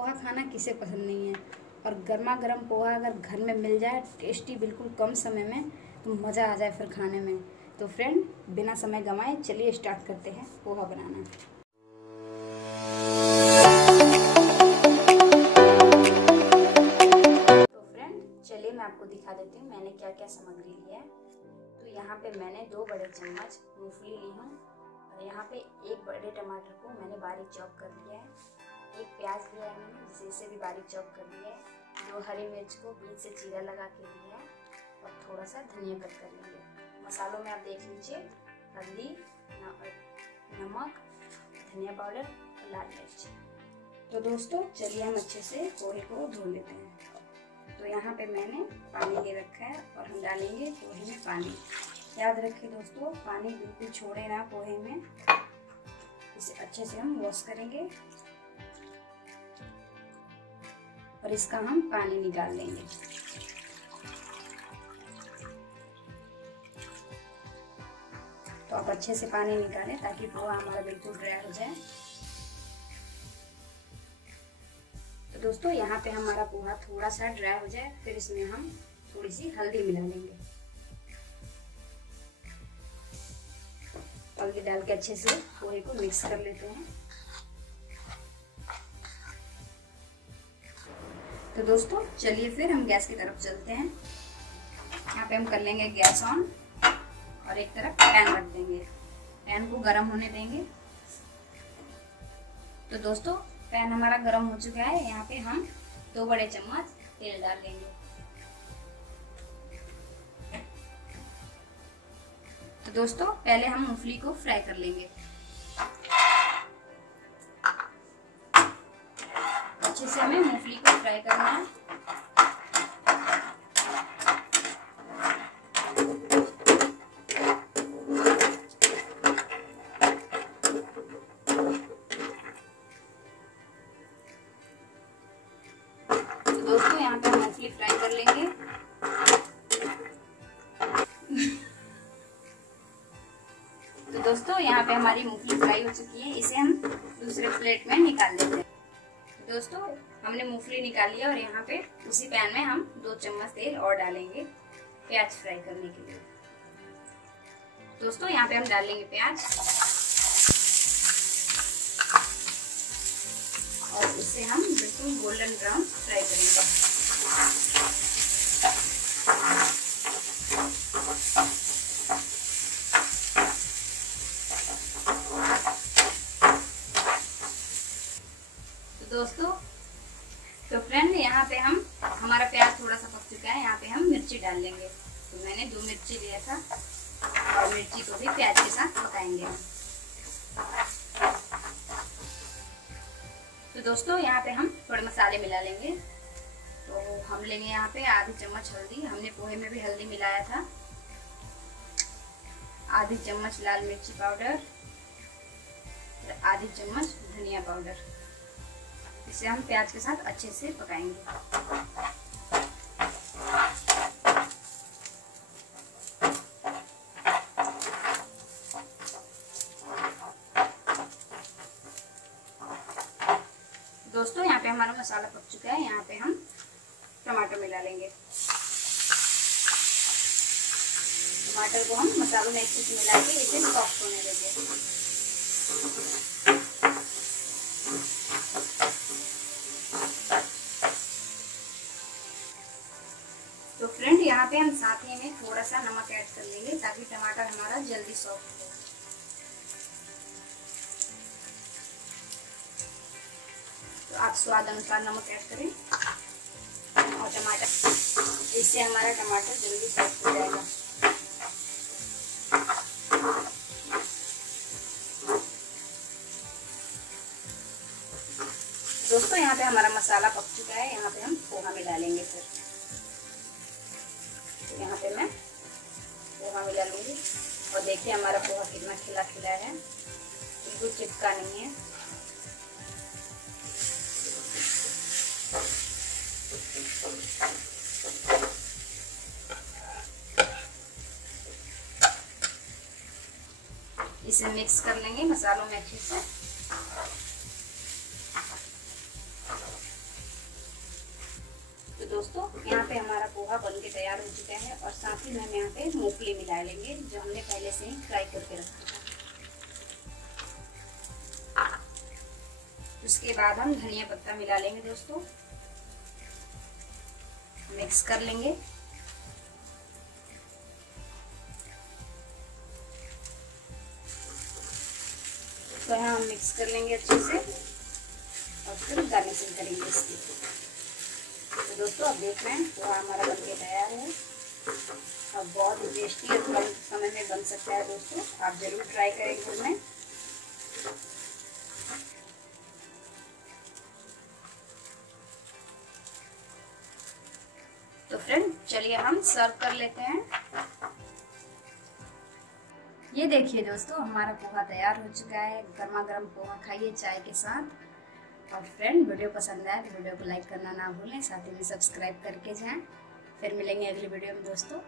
पोहा खाना किसे पसंद नहीं है। और गर्मा गर्म पोहा अगर घर में मिल जाए टेस्टी, बिल्कुल कम समय में, तो मज़ा आ जाए फिर खाने में। तो फ्रेंड, बिना समय गंवाए चलिए स्टार्ट करते हैं पोहा बनाना। तो फ्रेंड चलिए मैं आपको दिखा देती हूँ मैंने क्या क्या सामग्री ली है। तो यहाँ पे मैंने 2 बड़े चम्मच मूंगफली ली हूँ और यहाँ पे 1 बड़े टमाटर को मैंने बारीक चॉप कर लिया है। 1 प्याज लिया है मैंने, जिसे भी बारीक चॉप कर लिया है। 2 हरी मिर्च को बीच से चीरा लगा के लिया है और थोड़ा सा धनिया कट कर लेंगे। मसालों में आप देख लीजिए, हल्दी, नमक, धनिया पाउडर और लाल मिर्च। तो दोस्तों चलिए हम अच्छे से पोहे को धो लेते हैं। तो यहाँ पे मैंने पानी ले रखा है और हम डालेंगे पोहे में पानी। याद रखिए दोस्तों, पानी बिल्कुल छोड़े ना पोहे में। इसे अच्छे से हम वॉश करेंगे और इसका हम पानी निकाल लेंगे। तो आप अच्छे से पानी निकालें ताकि पोहा हमारा बिल्कुल ड्राई हो जाए। तो दोस्तों यहाँ पे हमारा पोहा थोड़ा सा ड्राई हो जाए, फिर इसमें हम थोड़ी सी हल्दी मिला लेंगे। हल्दी डाल के अच्छे से पोहे को मिक्स कर लेते हैं। तो दोस्तों चलिए फिर हम गैस की तरफ चलते हैं। यहाँ पे हम कर लेंगे गैस ऑन और एक तरफ पैन रख देंगे। पैन को गर्म होने देंगे। तो दोस्तों पैन हमारा गर्म हो चुका है। यहाँ पे हम 2 बड़े चम्मच तेल डाल लेंगे। तो दोस्तों पहले हम मूंगफली को फ्राई कर लेंगे। अच्छे से हमें मूंगफली को फ्राई करना है। तो दोस्तों यहाँ पे हम मूंगफली फ्राई कर लेंगे। तो दोस्तों यहाँ पे हमारी मूंगफली फ्राई हो चुकी है। इसे हम दूसरे प्लेट में निकाल लेते हैं। दोस्तों हमने मूंगफली निकाल लिया और यहाँ पे उसी पैन में हम 2 चम्मच तेल और डालेंगे प्याज फ्राई करने के लिए। दोस्तों यहाँ पे हम डालेंगे प्याज और इसे हम बिल्कुल गोल्डन ब्राउन फ्राई करेंगे। दोस्तों तो फ्रेंड यहाँ पे हमारा प्याज थोड़ा सा पक चुका है। यहाँ पे हम मिर्ची डाल लेंगे। तो मैंने 2 मिर्ची लिया था और मिर्ची को भी प्याज के साथ पकाएंगे। तो दोस्तों यहाँ पे हम थोड़े मसाले मिला लेंगे। तो हम लेंगे यहाँ पे आधी चम्मच हल्दी। हमने पोहे में भी हल्दी मिलाया था। आधी चम्मच लाल मिर्ची पाउडर और आधी चम्मच धनिया पाउडर। इसे हम प्याज के साथ अच्छे से पकाएंगे। दोस्तों यहाँ पे हमारा मसाला पक चुका है। यहाँ पे हम टमाटर मिला लेंगे। टमाटर को हम मसालों में अच्छे से मिला के इसे सॉफ्ट होने देंगे। तो फ्रेंड यहाँ पे हम साथ ही में थोड़ा सा नमक ऐड कर लेंगे ताकि टमाटर हमारा जल्दी सॉफ्ट हो। तो आप स्वाद अनुसार नमक ऐड करें और टमाटर, इससे हमारा टमाटर जल्दी सॉफ्ट हो जाएगा। दोस्तों यहाँ पे हमारा मसाला पक चुका है। यहाँ पे हम पोहा मिला लेंगे। फिर तो यहाँ पे मैं पोहा मिला लूंगी और देखिए हमारा पोहा कितना खिला खिला है, बिल्कुल चिपका नहीं है। इसे मिक्स कर लेंगे मसालों में अच्छे से। दोस्तों, यहाँ पे हमारा पोहा बन के तैयार हो चुका है और साथ ही में हम यहाँ पे मूंगफली मिला लेंगे जो हमने पहले से ही फ्राई करके रखा था। उसके बाद हम धनिया पत्ता मिला लेंगे दोस्तों, मिक्स कर लेंगे। तो यहाँ हम मिक्स कर लेंगे अच्छे से और फिर गार्निशिंग करेंगे इसकी। तो दोस्तों आप देख रहे हैं पोहा हमारा बनके तैयार है और बहुत ही टेस्टी और कम समय में बन सकता है दोस्तों, आप जरूर ट्राई करें घर में। तो फ्रेंड चलिए हम सर्व कर लेते हैं। ये देखिए दोस्तों हमारा पोहा तैयार हो चुका है। गर्मा गर्म पोहा खाइए चाय के साथ। और फ्रेंड वीडियो पसंद आए तो वीडियो को लाइक करना ना भूलें, साथ ही में सब्सक्राइब करके जाएं। फिर मिलेंगे अगली वीडियो में दोस्तों।